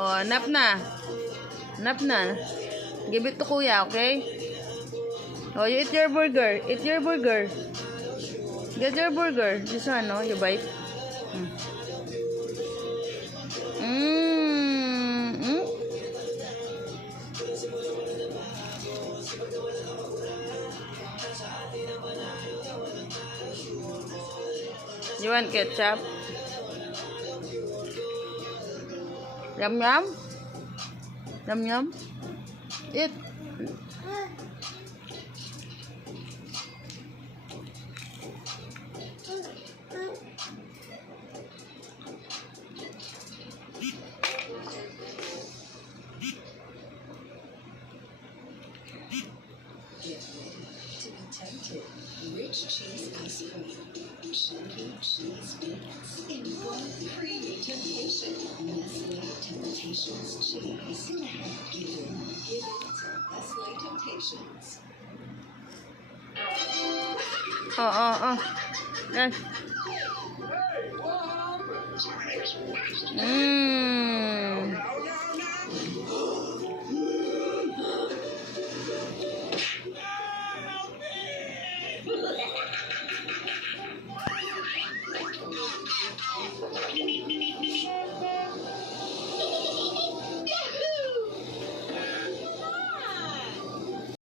Oh, nap na. Nap na. Give it to kuya, okay? Oh, you eat your burger. Eat your burger. Get your burger. This one, no? You bite. Mm. You want ketchup? Yum yum? Yum yum? Eat. Rich cheese ice cream, chunky cheese bits in one creative patient. Nestle Temptations cheese. Give it to Nestle Temptations. Yes. Mmm.